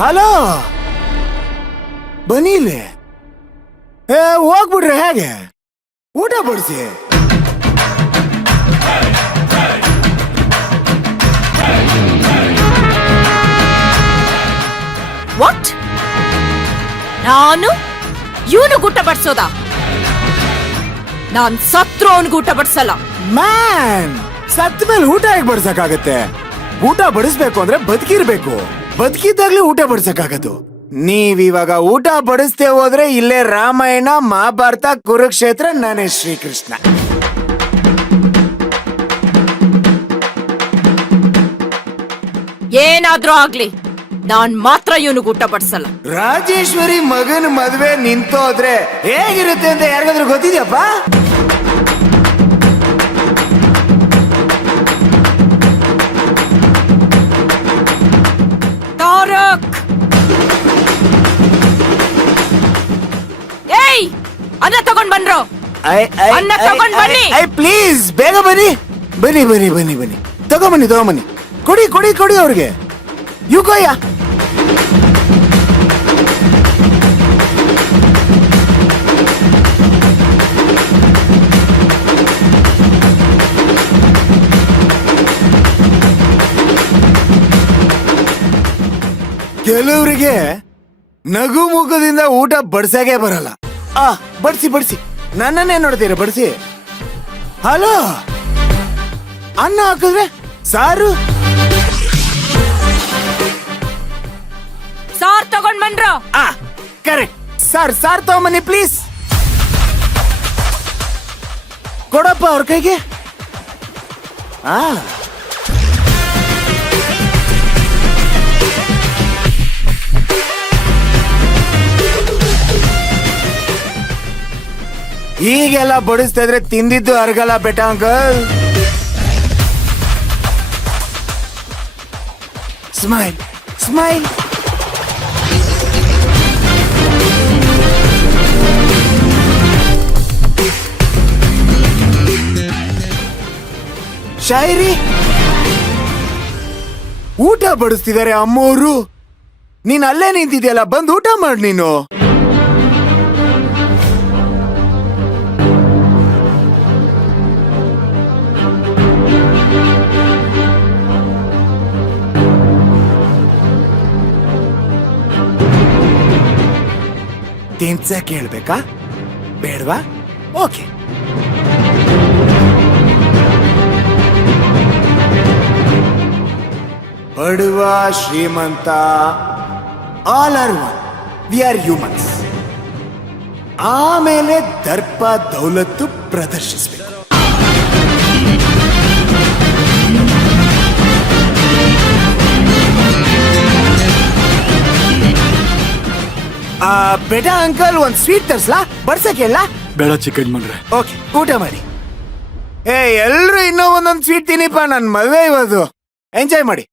Hello, ಬನ್ನಿ ಇಲ್ಲಿ. ಹೋಗ್ಬಿಡ್ರಿ ಹೇಗೆ? ಊಟ ಬಡಿಸಿ. ವಾಟ್? ನಾನು ಇವನು ಊಟ ಬಡ್ಸೋದ? ನಾನ್ ಸತ್ರು ಅವನಿಗೆ ಊಟ ಬಡ್ಸಲ್ಲ. ಮ್ಯಾನ್, ಸತ್ತ ಮೇಲೆ ಊಟ ಹೇಗೆ ಬಡ್ಸಕ್ಕಾಗತ್ತೆ? ಊಟ ಬಡಿಸ್ಬೇಕು ಅಂದ್ರೆ ಬದುಕಿರ್ಬೇಕು. ಬದುಕಿದ್ದಾಗ್ಲೇ ಊಟ ಬಡ್ಸಕ್ಕಾಗದು. ನೀವಿವಾಗ ಊಟ ಬಡಿಸ್ತೇ ಹೋದ್ರೆ ಇಲ್ಲೇ ರಾಮಾಯಣ, ಮಹಾಭಾರತ, ಕುರುಕ್ಷೇತ್ರ, ನಾನೇ ಶ್ರೀಕೃಷ್ಣ. ಏನಾದ್ರೂ ಆಗ್ಲಿ, ನಾನ್ ಮಾತ್ರ ಇವನಿಗೆ ಊಟ ಬಡ್ಸಲ್ಲ. ರಾಜೇಶ್ವರಿ ಮಗನ ಮದ್ವೆ ನಿಂತೋದ್ರೆ ಹೇಗಿರುತ್ತೆ ಅಂತ ಯಾರಿಗಾದ್ರೂ ಗೊತ್ತಿದ್ಯಪ್ಪ? ತಾರಕ್, ಏಯ್, ಅನ್ನ ತಗೊಂಡ್ ಬನ್ರೋ. ಅನ್ನ ತಗೊಂಡ್ ಬನ್ನಿ. ಪ್ಲೀಸ್, ಬೇಗ ಬನ್ನಿ. ಬನ್ನಿ ಬನ್ನಿ ಬನ್ನಿ ಬನ್ನಿ, ತಗೊಂಬನ್ನಿ ತಗೊಂಬನ್ನಿ. ಕೊಡಿ ಕೊಡಿ ಕೊಡಿ ಅವ್ರಿಗೆ. ಯುಗೋಯ್ಯ. ಕೆಲವರಿಗೆ ನಗು ಮುಖದಿಂದ ಊಟ ಬಡ್ಸಾಗೆ ಬರಲ್ಲ. ಬಡ್ಸಿ ಬಡ್ಸಿ, ನನ್ನನ್ನೇ ನೋಡ್ತೀರ, ಬಡ್ಸಿ. ಹಲೋ, ಅನ್ನ ಹಾಕಿದ್ರೆ ಸಾರು ಸಾರ್ ತಗೊಂಡ್ ಬನ್ರೋ. ಕರೆಕ್ಟ್. ಸಾರ್ ತಗೊಂಬನ್ನಿ ಪ್ಲೀಸ್. ಕೊಡಪ್ಪ ಅವ್ರ ಕೈಗೆ. ಹೀಗೆಲ್ಲ ಬಡಿಸ್ತಾ ಇದ್ರೆ ತಿಂದಿದ್ದು ಅರ್ಗಲ್ಲ ಬೆಟ್ಟ ಅಂಕಲ್. Smile smile. ಶಾಯರಿ, ಊಟ ಬಡಿಸ್ತಿದ್ದಾರೆ ಅಮ್ಮೋರು. ನೀನ್ ಅಲ್ಲೇ ನಿಂತಿದ್ಯಲ್ಲ, ಬಂದು ಊಟ ಮಾಡ್ ನೀನು. ತಿನ್ಸಕ್ ಹೇಳ್ಬೇಕಾ ಬೇಡವಾ? ಓಕೆ. ಬಡವ ಶ್ರೀಮಂತ, all are one. We are humans. ಆಮೇಲೆ ದರ್ಪ ದೌಲತ್ತು ಪ್ರದರ್ಶಿಸಬೇಕು. ಬೇಡ ಅಂಕಲ್, ಒಂದ್ ಸ್ವೀಟ್ ತರ್ಸ್ಲಾ? ಬಡ್ಸಕ್ ಹೇಳ? ಬೇಡ ಚಿಕ್ಕ ಯಜಮಾನ್ರೆ. ಓಕೆ, ಊಟ ಮಾಡಿ. ಎಲ್ರು ಇನ್ನೂ ಒಂದೊಂದ್ ಸ್ವೀಟ್ ತಿನ್ನಿಪ್ಪ, ನನ್ ಮದ್ವೆ ಇವತ್ತು. ಎಂಜಾಯ್ ಮಾಡಿ.